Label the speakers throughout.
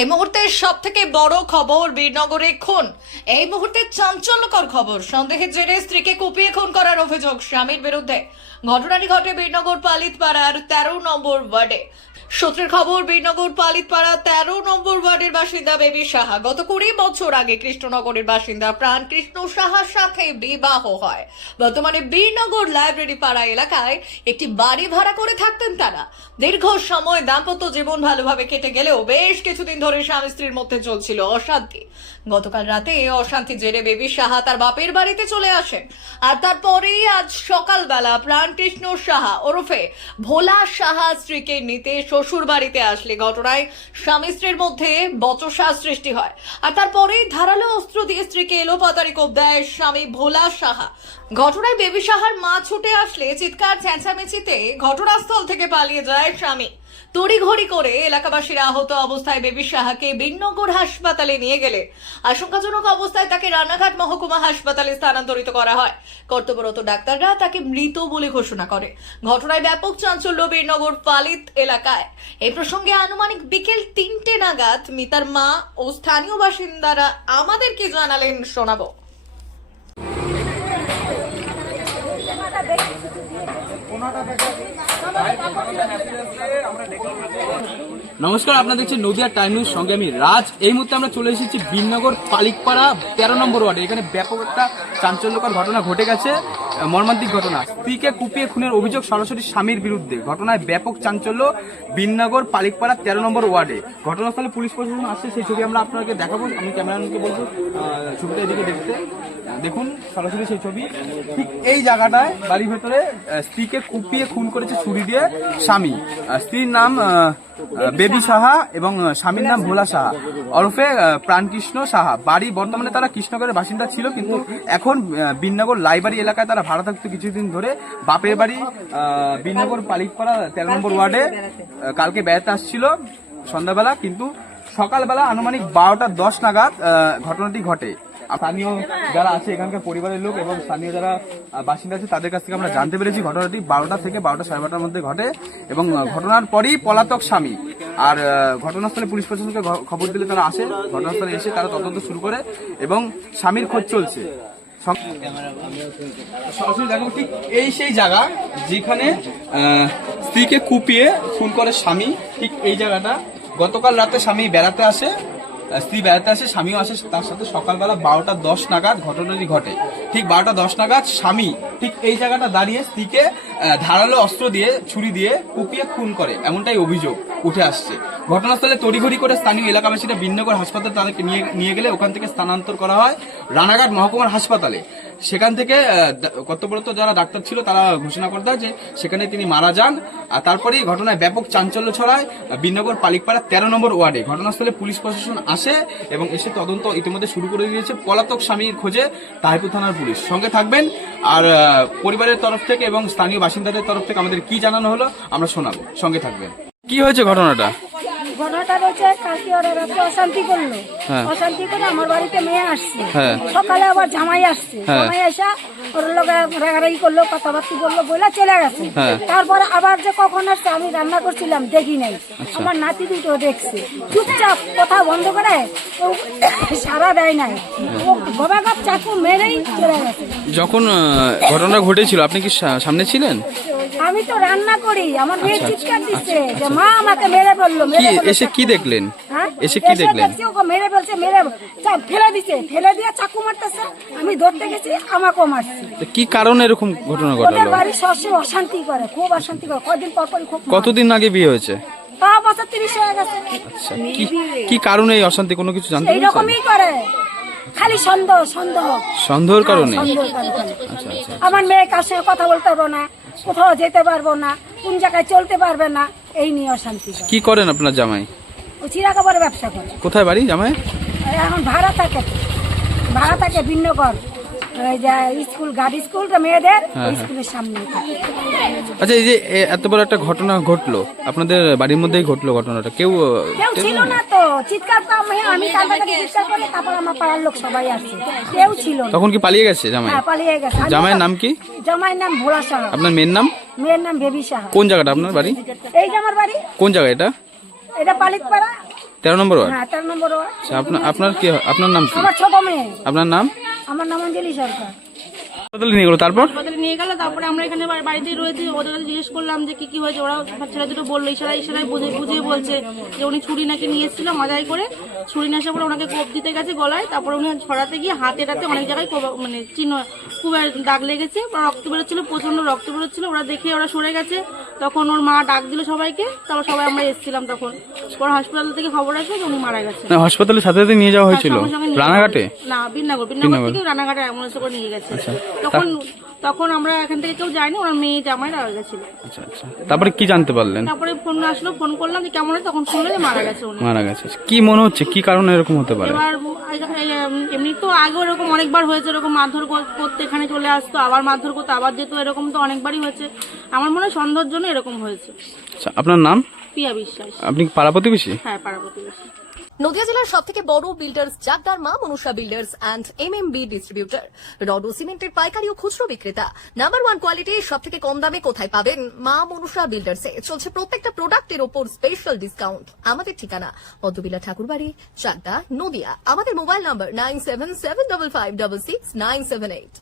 Speaker 1: এই মুহূর্তে সব থেকে বড় খবর বীরনগরে খুন। এই মুহূর্তে চাঞ্চল্যকর খবর। সন্দেহের জেরে স্ত্রীকে কুপিয়ে খুন করার অভিযোগ স্বামীর বিরুদ্ধে। ঘটনাটি ঘটে বীরনগর পালিত পাড়ার তেরো নম্বর ওয়ার্ডে। সূত্রের খবর, বীরনগর পালিতপাড়া তেরো নম্বর ওয়ার্ডের বাসিন্দা বেবি সাহা। গত কুড়ি বছর আগে কৃষ্ণনগরের বাসিন্দা প্রাণ কৃষ্ণ সাহার সাথে বিবাহ হয়। বর্তমানে বীরনগর লাইব্রেরি পাড়া এলাকায় একটি বাড়ি ভাড়া করে থাকতেন তারা। দীর্ঘ সময় দাম্পত্য জীবন ভালোভাবে কেটে গেলেও বেশ কিছুদিন ধরে স্বামী স্ত্রীর মধ্যে চলছিল অশান্তি। গতকাল রাতে অশান্তি জেরে বেবি সাহা তার বাপের বাড়িতে চলে আসেন। আর তারপরেই আজ সকালবেলা প্রাণকৃষ্ণ সাহা ওরফে ভোলা সাহা স্ত্রীকে নিতে শ্বশুর বাড়িতে আসলে ঘটনায় স্বামী স্ত্রীর মধ্যে বচসা সৃষ্টি হয়। আর তারপরে ধারালো অস্ত্র দিয়ে স্ত্রীকে এলোপাতারি কোপ দেয় স্বামী ভোলা সাহা। ঘটনায় বেবি সাহার মা ছুটে আসলে চিৎকার, চেঁচামেচিতে ঘটনাস্থল থেকে পালিয়ে যায় স্বামী। তড়িঘড়ি করে এলাকাবাসীর আহত অবস্থায় বেবি সাহাকে বিনগর হাসপাতালে নিয়ে গেলে। আশঙ্কাজনক অবস্থায় তাকে রানাঘাট মহকুমা হাসপাতালে স্থানান্তরিত করা হয়। কর্তব্যরত ডাক্তাররা তাকে মৃত বলে ঘোষণা করে। ঘটনায় ব্যাপক চাঞ্চল্য বীরনগর পালিত এলাকায়। এই প্রসঙ্গে আনুমানিক বিকেল তিনটে নাগাদ মিতার মা ও স্থানীয় বাসিন্দারা আমাদেরকে জানালেন, শোনাবো।
Speaker 2: নমস্কার, আপনার দেখছেন নদিয়া টাইম নিউজ। সঙ্গে আমি রাজ। এই মুহূর্তে আমরা চলে এসেছি বিনগর পালিকপাড়া তেরো নম্বর ওয়ার্ডে। এখানে ব্যাপক একটা চাঞ্চল্যকর ঘটনা ঘটে গেছে। মর্মান্তিক ঘটনা। স্ত্রীকে কুপিয়ে খুনের অভিযোগ সরাসরি স্বামীর বিরুদ্ধে। ঘটনায় ব্যাপক চাঞ্চল্য বিনগর পালিকপাড়া তেরো নম্বর ওয়ার্ডে। ঘটনাস্থলে পুলিশ প্রশাসন আসছে, সেই ছবি আমরা আপনাকে দেখাবো। আমি ক্যামেরাম্যানকে বলব ছবিটা এদিকে দেখতে। দেখুন, সরাসরি সেই ছবি। ঠিক এই জায়গাটায়, বাড়ির ভেতরে স্ত্রীকে কুপিয়ে খুন করেছে ছুরি দিয়ে স্বামী। স্ত্রীর নাম বেবি সাহা এবং স্বামীর নাম ভোলা সাহা। ওরফে প্রাণকৃষ্ণ সাহা। বাড়ি বর্তমানে তারা কৃষ্ণনগরের বাসিন্দা ছিল, কিন্তু এখন বিনগর লাইবাড়ি এলাকায় তারা ভাড়া থাকতো কিছুদিন ধরে। বাপের বাড়ি বিনগর পালিকপাড়া তেরো নম্বর ওয়ার্ডে কালকে বেড়াতে আসছিল সন্ধ্যাবেলা, কিন্তু সকালবেলা আনুমানিক বারোটা দশ নাগাদ ঘটনাটি ঘটে। স্থানীয় যারা আছে এখানকার পরিবারের লোক এবং স্থানীয় যারা বাসিন্দা আছে, তাদের কাছ থেকে আমরা জানতে পেরেছি ঘটনাটি বারোটা থেকে বারোটা সাড়ে বারোটার মধ্যে ঘটে এবং ঘটনার পরই পলাতক স্বামী। আর ঘটনাস্থলে পুলিশ প্রশাসনকে খবর দিলে তারা আসে, ঘটনাস্থলে এসে তারা তদন্ত শুরু করে এবং স্বামীর খোঁজ চলছে। এই সেই জায়গা যেখানে স্ত্রীকে কুপিয়ে খুন করে স্বামী, ঠিক এই জায়গাটা। গতকাল রাতে স্বামী বেড়াতে আসে স্ত্রী বেড়াতে আসে, স্বামীও আসে, তার সাথে সকালবেলা বারোটা দশ নাগাদ ঘটনাটি ঘটে। ঠিক বারোটা দশ নাগাদ স্বামী ঠিক এই জায়গাটা দাঁড়িয়ে স্ত্রীকে ধারালো অস্ত্র দিয়ে, ছুরি দিয়ে কুপিয়ে খুন করে, এমনটাই অভিযোগ উঠে আসছে। ঘটনাস্থলে তড়িঘড়ি করে স্থানীয় এলাকাবাসীরা বিন্নগর হাসপাতালে তাদেরকে নিয়ে নিয়ে গেলে ওখান থেকে স্থানান্তর করা হয় রানাঘাট মহকুমার হাসপাতালে। সেখান থেকে কর্তব্যরত যারা ডাক্তার ছিল তারা ঘোষণা করে দেয় যে সেখানে তিনি মারা যান। আর তারপরেই ঘটনায় ব্যাপক চাঞ্চল্য ছড়ায়। বিনগর পালিকপাড়া তেরো নম্বর ওয়ার্ডে। ঘটনাস্থলে পুলিশ প্রশাসন আসে এবং এসে তদন্ত ইতিমধ্যে শুরু করে দিয়েছে পলাতক স্বামীর খোঁজে তাহিপুর থানার পুলিশ। সঙ্গে থাকবেন। আর পরিবারের তরফ থেকে এবং স্থানীয় বাসিন্দাদের তরফ থেকে আমাদের কি জানানো হলো, আমরা শোনাবো। সঙ্গে থাকবেন। কি হয়েছে ঘটনাটা?
Speaker 3: ঘটনাটা কালকে ওরা রাত্রে অশান্তি করল
Speaker 2: হ্যাঁ।
Speaker 3: অশান্তি করে আমার বাড়িতে মেয়ে আসছে
Speaker 2: হ্যাঁ।
Speaker 3: সকালে আবার জামাই আসছে
Speaker 2: হ্যাঁ।
Speaker 3: জামাই ওর লোক রাগারাগি করল কথাবার্তি করল বলে চলে গেছে। তারপরে আবার যে কখন আসছে আমি রান্না করছিলাম দেখি নাই
Speaker 2: আচ্ছা।
Speaker 3: আমার নাতি দুটো দেখছে চুপচাপ কথা বন্ধ করে ও সারা দেয় নাই ও গবাগপ চাকু মেরেই চলে গেছে
Speaker 2: যখন ঘটনা ঘটেছিল আপনি কি সামনে ছিলেন
Speaker 3: আমি তো রান্না করি আমার মেয়ে
Speaker 2: আচ্ছা,
Speaker 3: চিৎকার দিচ্ছে যে মা আমাকে মেরে বলল
Speaker 2: কি এসে কি দেখলেন?
Speaker 3: হ্যাঁ?
Speaker 2: এসে কি দেখলেন?
Speaker 3: ওকে মেরে মেরে ফেলে দিছে ফেলে দিয়ে চাকু মারতেছে আমি ধরতে গেছি আমাকেও মারছে।
Speaker 2: কি কারণে এরকম ঘটনা
Speaker 3: ওদের
Speaker 2: ঘটালো?
Speaker 3: বাড়ি অশান্তি করে খুব অশান্তি করে কদিন পর পরই খুব
Speaker 2: কতদিন আগে বিয়ে হয়েছে?
Speaker 3: তা বছর তিরিশ হয়ে গেছে।
Speaker 2: আচ্ছা কি কারণে এই অশান্তি কোনো কিছু জানতে পেরেছেন?
Speaker 3: এইরকমই করে। খালি সন্দেহ সন্দেহ।
Speaker 2: সন্দেহের কারণে?
Speaker 3: হ্যাঁ, সন্দেহ।
Speaker 2: আচ্ছা আচ্ছা।
Speaker 3: আমার মেয়ে কার সঙ্গে কথা বলতে পারব না কোথাও যেতে পারব না কোন জায়গায় চলতে পারবে না এই নিয়ে অশান্তি করে।
Speaker 2: কি করেন আপনার জামাই?
Speaker 3: ও চিরা কাপড়ের ব্যবসা করে।
Speaker 2: কোথায় বাড়ি জামাই?
Speaker 3: এখন ভাড়া থাকে ভাড়া থাকে ভিন্নকর স্কুল মেয়েদের
Speaker 2: হ্যাঁ,
Speaker 3: স্কুলের সামনে
Speaker 2: আচ্ছা এই যে এত বড় একটা ঘটনা ঘটলো আপনাদের বাড়ির মধ্যেই ঘটলো ঘটনাটা কেউ
Speaker 3: কেউ ছিল না তো। চিৎকার আমি আমি চিৎকার করে? তারপর আমার পাড়ার লোক সবাই আসছে কেউ ছিল না।
Speaker 2: তখন কি পালিয়ে গেছে জামাই?
Speaker 3: হ্যাঁ পালিয়ে গেছে।
Speaker 2: জামাইয়ের নাম কি?
Speaker 3: জামাইয়ের নাম ভোলা সাহা।
Speaker 2: আপনার মেয়ের নাম?
Speaker 3: মেয়ের নাম বেবি সাহা।
Speaker 2: কোন জায়গাটা আপনার বাড়ি?
Speaker 3: এই যে আমার বাড়ি।
Speaker 2: কোন জায়গা এটা?
Speaker 3: এটা পালিত পাড়া
Speaker 2: তেরো নম্বর ওয়ার্ড?
Speaker 3: হ্যাঁ তেরো নম্বর ওয়ার্ড।
Speaker 2: আচ্ছা আপনার আপনার কি আপনার নাম কি?
Speaker 3: আমার ছোট মেয়ে।
Speaker 2: আপনার নাম?
Speaker 3: আমার নাম অঞ্জলি সরকার।
Speaker 2: হাসপাতালে নিয়ে গেলো তারপর?
Speaker 4: হাসপাতালে নিয়ে গেল তারপরে আমরা এখানে বাড়ি- বাড়িতেই রয়েছি ওদের কাছে জিজ্ঞেস করলাম যে কি কি হয়েছে ওরা ছেলে দুটো বলল ইশারা ইশারায় বুঝে বুঝিয়ে বলছে যে উনি ছুরি নাকি নিয়ে এসেছিল মাজাই করে। ছুরি নিয়ে আসার পরে ওনাকে কোপ দিতে গেছে গলায় তারপরে উনি ছড়াতে গিয়ে হাতে টাতে অনেক জায়গায় মানে চিহ্ন খুব দাগ লেগেছে রক্ত বেরোচ্ছিল প্রচণ্ড রক্ত বেরোচ্ছিল। ওরা দেখে ওরা সরে গেছে তখন ওর মা ডাক দিল সবাইকে তারপর সবাই আমরা এসেছিলাম তখন। পরে হাসপাতাল থেকে খবর আসে যে উনি মারা গেছে
Speaker 2: না, হাসপাতালের সাথে সাথে নিয়ে যাওয়া হয়েছিল?
Speaker 4: নিয়ে
Speaker 2: রানাঘাটে?
Speaker 4: না বিনগর বিনগর। থেকে রানাঘাটে অ্যাম্বুলেন্সে করে নিয়ে গেছে। তখন তখন আমরা এখান থেকে কেউ যাইনি ওনার মেয়ে জামাই রাখা গেছিল।
Speaker 2: আচ্ছা আচ্ছা। তারপরে কি জানতে পারলেন?
Speaker 4: তারপরে ফোন আসলো ফোন করলাম যে কেমন আছে তখন শুনলো যে মারা গেছে উনি।
Speaker 2: মারা গেছে কি মনে হচ্ছে? কি কারণে এরকম হতে পারে?
Speaker 4: এবার এমনি তো আগে এরকম অনেকবার হয়েছে এরকম মারধর করতে এখানে চলে আসতো আবার মারধর করতো আবার যেত এরকম তো অনেকবারই হয়েছে। আমার মনে হয় সন্দেহের জন্য এরকম হয়েছে।
Speaker 2: আচ্ছা আপনার নাম?
Speaker 4: পিয়া বিশ্বাস।
Speaker 2: আপনি পাড়া প্রতিবেশী?
Speaker 4: হ্যাঁ পাড়া প্রতিবেশী।
Speaker 5: নদিয়া জেলার সব থেকে বড় বিল্ডার্স জাগদার মা Manusha builders and M M B distributor rod সিমেন্টের পাইকারি ও খুচরো বিক্রেতা। নাম্বার ওয়ান কোয়ালিটি সব থেকে কম দামে কোথায় পাবেন মা মনুষা বিল্ডার্সে চলছে প্রত্যেকটা প্রোডাক্টের ওপর স্পেশাল ডিসকাউন্ট আমাদের ঠিকানা পদ্মবিলা ঠাকুরবাড়ি চাকদা নদিয়া। আমাদের mobile number nine seven seven double five double six nine seven eight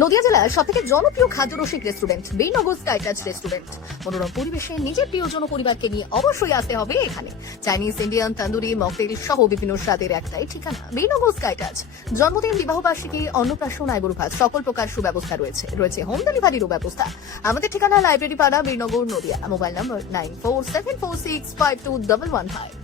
Speaker 5: Nadia জেলার সব থেকে জনপ্রিয় খাদ্যরসিক restaurant Birnagar sky touch restaurant মনোরম পরিবেশে নিজের প্রিয়জন পরিবারকে নিয়ে অবশ্যই আসতে হবে এখানে। চাইনিজ ইন্ডিয়ান তান্দুরি মকটেল সহ বিভিন্ন স্বাদের একটাই ঠিকানা বীরনগর স্কাই টাচ জন্মদিন, বিবাহবার্ষিকী, অন্নপ্রাশন, আইবুড়ো সকল প্রকার সুব্যবস্থা রয়েছে। রয়েছে হোম ডেলিভারিরও ব্যবস্থা। আমাদের ঠিকানা লাইব্রেরি পাড়া Birnagar Nadia. Mobile number nine four seven four six five two double one five